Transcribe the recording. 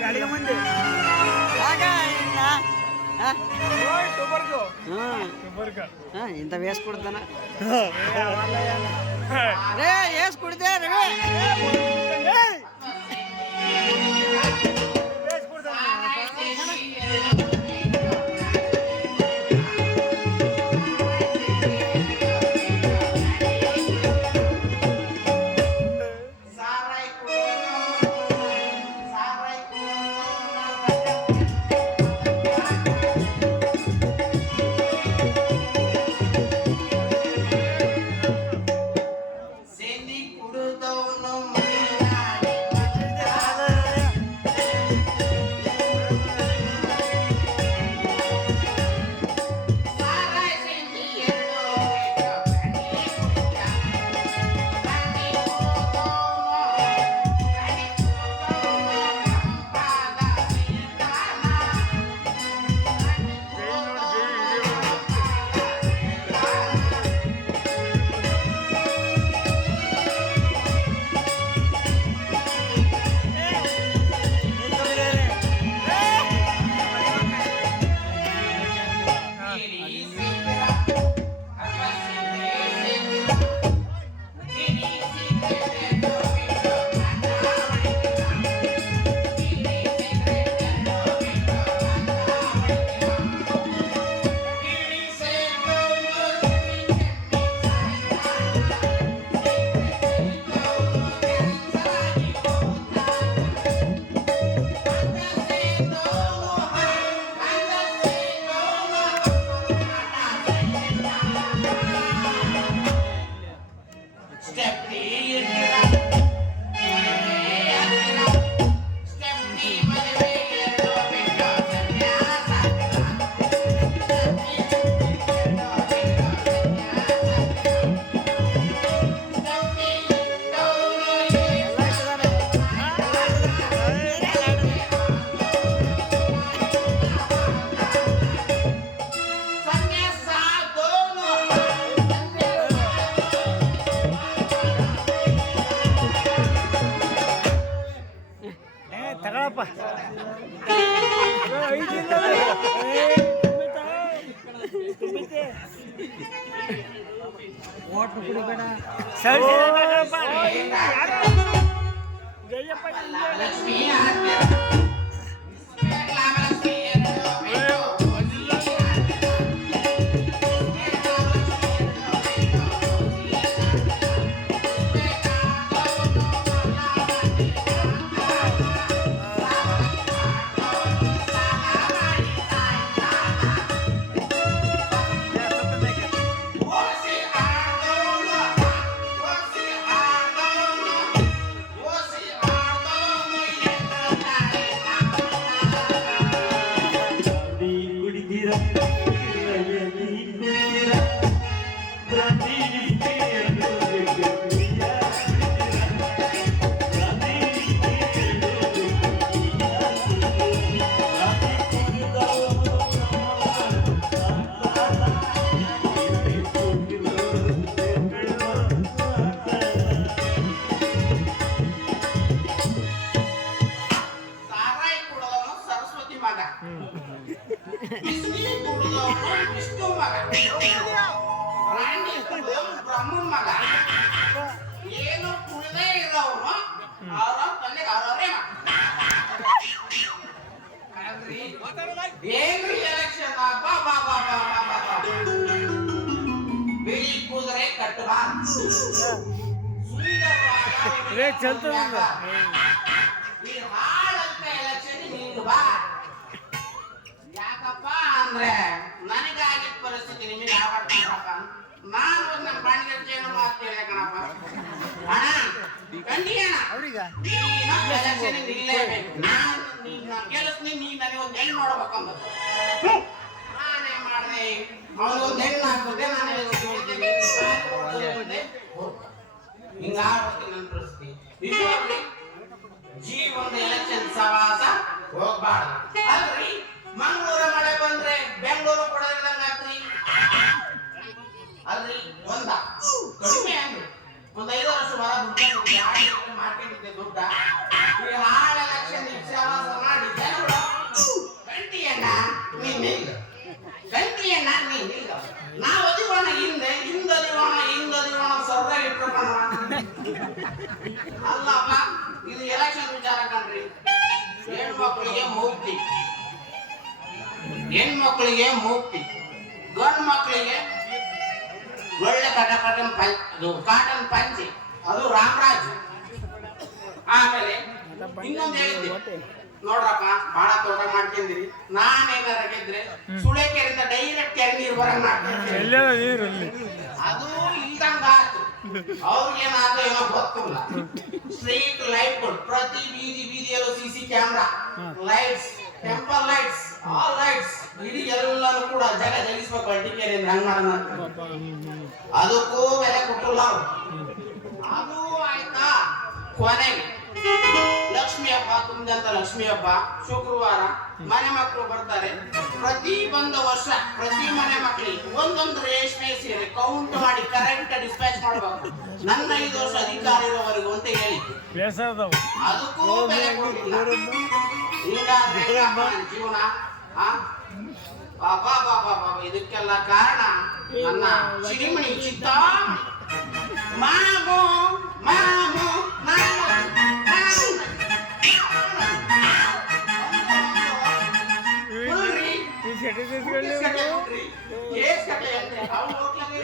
ಗಾಡಿಗೆ ಮಂದಿ ಇಂಥ ವೇಸ್ ಕೊಡ್ತಾನ ರೇ ಏಸ್ ಕುಡ್ದೆ ರವಿ ತಗೊಳಪ್ಪ ಜಯಪ್ಪ ಬ್ರಹ್ಮನ್ ಮಗ ಏನು ಕುಳದೇ ಇರೋನು ಅವ್ರ ತಂದೆಗೆ ಅವ್ರವ್ರೇ ಏನ್ರಿ ಎಲೆಕ್ಷನ್ ಬಿಳಿ ಕುದುರೆ ಕಟ್ಟಬಾರ್ದು ಹಾಳಂತ ಎಲೆಕ್ಷನ್ ನೀನು ಬಾ ಯಾಕಪ್ಪ ಅಂದ್ರೆ ನನಗಾಗಿದ್ದ ಪರಿಸ್ಥಿತಿ ನಿಮಗೆ ಆಗ್ಬಾರ್ದಪ್ಪ ನಾನು ನಮ್ಮ ಬಾಣಿಗೇನು ಮಾತೇಳಿ ಕಣಪ್ಪ ಅಣ್ಣ ಕಂಡಿಯಣ್ಣ ಎಲೆಕ್ಷನ್ ನಿಲ್ಲೇಬೇಕು ನಾನು ಗೆಲ್ಲಿಸ್ನಿ ನೀ ನನಗೆ ಒಂದು ಹೆಣ್ಣು ನೋಡ್ಬೇಕಂದ ನಾನೇ ಮಾಡಿದೆ ಅವನಿಗೊಂದು ಹೆಣ್ಣು ಹಾಕಿದೆ ನಾನೇ ಹಿಂಗಾಗ್ಬಿಡ್ತೀನಿ ನನ್ನ ಪರಿಸ್ಥಿತಿ ಜೀವನದ ಎಲೆಕ್ಷನ್ ಸವಾಸ ಹೋಗ್ಬಾರ್ದು ಅಲ್ರಿ ಮಂಗಳೂರ ಮಳೆ ಬಂದ್ರೆ ಬೆಂಗಳೂರು ಕೊಡೋದ್ರಂಗ ಆತ್ರಿ ಅಲ್ರಿ ಒಂದ ಕಡಿಮೆ ಅಂದ್ರಿ ಒಂದ್ 5 ವರ್ಷ ಹೊರ ದುಡ್ಡ ಮಾರ್ಕೆಟ್ ಇದೆ ದುಡ್ಡ ಈ ಹಾಳ ಎಲೆಕ್ಷನ್ ಹೆಣ್ಮಕ್ಳಿಗೆ ಮುಕ್ತಿ, ಗಂಡು ಮಕ್ಕಳಿಗೆ ಒಳ್ಳೆ ಕಾಟನ್ ಪಂಚೆ, ಅದು ರಾಮರಾಜ್. ಆಮೇಲೆ ಇನ್ನೊಂದು ಹೇಳಿದ್ದೆ ನೋಡ್ರಪ್ಪ, ಬಹಳ ತೋಟ ಮಾಡ್ಕೊಂಡಿರಿ. ನಾನೇನಾರ ಗೆದ್ರೆ ಸುಳೆಕೆರೆಯಿಂದ ಡೈರೆಕ್ಟ್ ಕೆರೆ ನೀರು ಬರಂಗ್ ಮಾಡ್ತೀನಿ. ಅದು ಇಲ್ದಂಗ ಆಯ್ತು. ಅವ್ರಿಗೇನಾದ್ರು ಏನೋ ಗೊತ್ತಿಲ್ಲ. ಸ್ಟ್ರೀಟ್ ಲೈಟ್ಗಳು ಪ್ರತಿ ಬೀದಿಯಲ್ಲೂ CC camera, lights, temple lights, all lights, ಇಡೀ ಎಲ್ಲಾನು ಕೂಡ ಜಗ ಜಗಿಸ್ಬೇಕು. ಅಡ್ಡಿಕೆರೆಯಿಂದ ಹಂಗ ಅದಕ್ಕೂ ಬೆಲೆ ಕೊಟ್ಟಿಲ್ಲ ಅವ್ರು. ಅದು ಆಯ್ತಾ, ಕೊನೆಗೆ ಲಕ್ಷ್ಮಿ ಹಬ್ಬ, ತುಂಬಿದಂತ ಲಕ್ಷ್ಮಿ ಹಬ್ಬ ಶುಕ್ರವಾರ ಮನೆ ಮಕ್ಕಳು ಬರ್ತಾರೆ. ಪ್ರತಿ ಒಂದು ವರ್ಷ ಪ್ರತಿ ಮನೆ ಮಕ್ಕಳಿಗೆ ಒಂದೊಂದು ರೇಷ್ಮೆ ಸೀರೆ ಕೌಂಟ್ ಮಾಡಿ ಕರೆಂಟ್ ಡಿಸ್ಪ್ಯಾಚ್ ಮಾಡ್ಬೇಕು. ನನ್ನ 5 ವರ್ಷ ಅಧಿಕಾರ ಇರೋವರೆಗೂ ಅಂತ ಹೇಳಿ ಅದಕ್ಕೂ ಬೆಲೆ ಕೊಟ್ಟಿಲ್ಲ. ಹಿಂಗಾದ್ರೆ ಜೀವನ. ಪಾಪ ಇದಕ್ಕೆಲ್ಲ ಕಾರಣ ನನ್ನ ಸಿರಿಮಣಿ ಚಿತ್ತ ಮಾಮು ಮಾಮು ಕೇಸ್ ಕಟ್ಟೆ